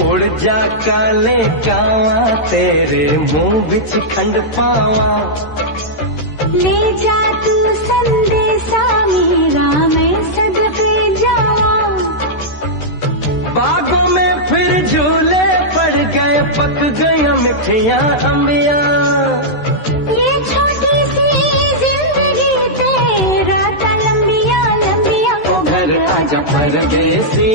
उड़ जा काले कावा तेरे मुंह बिच खंड पावा। ले जा तू संदेशा मेरा मैं सदके जावा। बागों में फिर झूले पड़ गए पक गया मिठिया अंबिया। ये छोटी सी जिंदगी तेरा लंबिया लंबिया। घर आजा परदेसी।